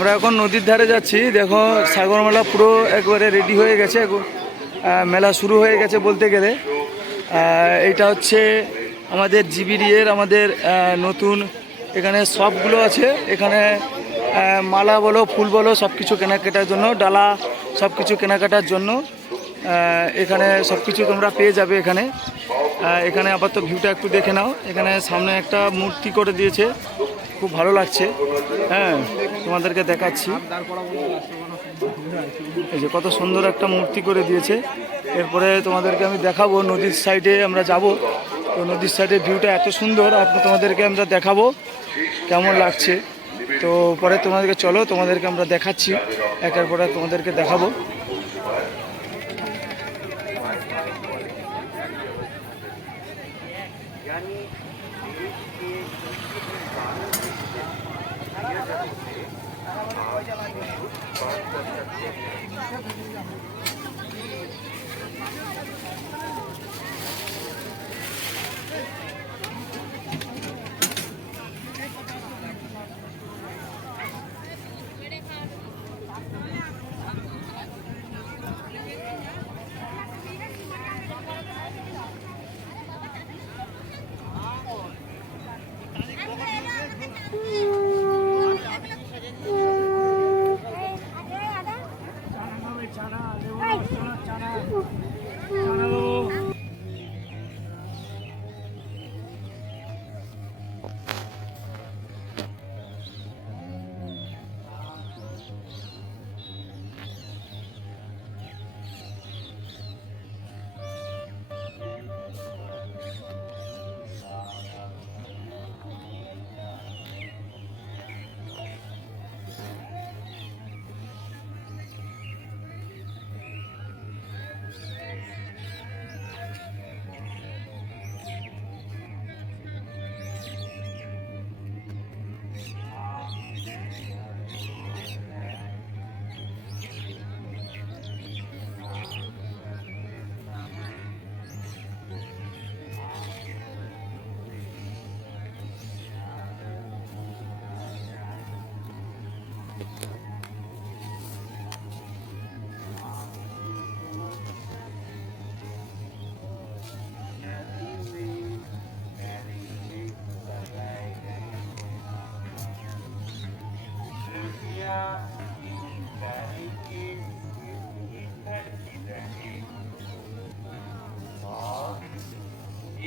আমরা এখন নদীর ধারে যাচ্ছি। দেখো সাগর মেলা পুরো একবারে রেডি হয়ে গেছে, মেলা শুরু হয়ে গেছে বলতে গেলে। এইটা হচ্ছে আমাদের জিবিডিএর আমাদের নতুন এখানে শপগুলো আছে। এখানে মালা বলো, ফুল বলো, সব কিছু কেনাকাটার জন্য, ডালা সব কিছু কেনাকাটার জন্য এখানে সব কিছু তোমরা পেয়ে যাবে। এখানে আপাতত ভিউটা একটু দেখে নাও। এখানে সামনে একটা মূর্তি করে দিয়েছে, খুব ভালো লাগছে। হ্যাঁ, তোমাদেরকে দেখাচ্ছি। এই যে কত সুন্দর একটা মূর্তি করে দিয়েছে। এরপরে তোমাদেরকে আমি দেখাবো, নদীর সাইডে আমরা যাব। তো নদীর সাইডে ভিউটা এত সুন্দর, তোমাদেরকে আমরা দেখাবো কেমন লাগছে। তো পরে তোমাদেরকে চলো, তোমাদেরকে আমরা দেখাচ্ছি, একের পর এক তোমাদেরকে দেখাবো।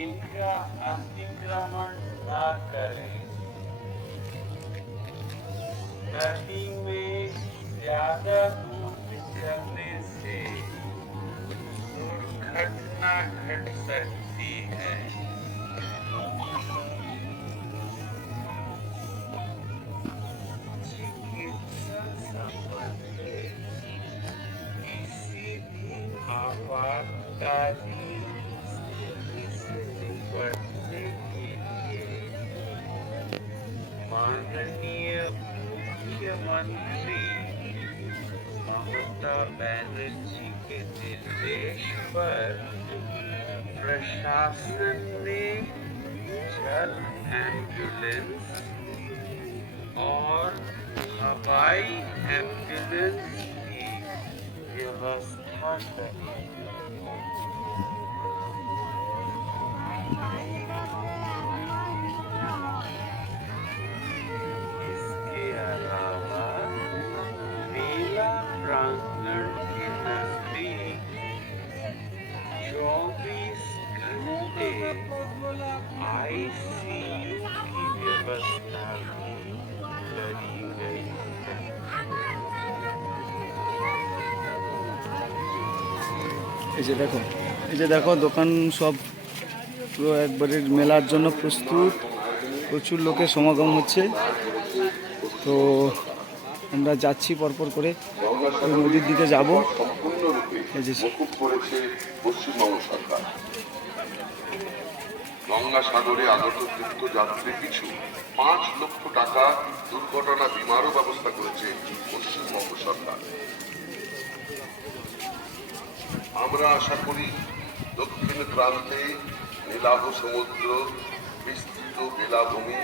इनका अतिक्रमण न करें। नदी में ज्यादा दूर चलने से दुर्घटना घट सकती है। चिकित्सा संबंधी किसी भी आपातकालीन बढ़ने के लिए माननीय मुख्यमंत्री ममता बनर्जी के निर्देश पर प्रशासन ने जल एम्बुलेंस और हवाई एम्बुलेंस की व्यवस्था करी। इसके अलावा मेला प्रांगण के नजदीक 24 घंटे ICU की व्यवस्था भी करी गई है। এই যে দেখো দোকান সব পুরো একবারে মেলার জন্য প্রস্তুত। প্রচুর লোকের সমাগম হচ্ছে। তো আমরা যাচ্ছি পরপর করে, ওই নদীর দিকে যাব। পশ্চিমবঙ্গ সরকার গঙ্গাসাগরে আগত তীর্থযাত্রী পিছু 5 লক্ষ টাকা দুর্ঘটনা বীমারও ব্যবস্থা করেছে পশ্চিমবঙ্গ সরকার। আমরা আশা করি দক্ষিণ প্রান্তে নীলাভ সমুদ্র, বিস্তৃত বেলাভূমি,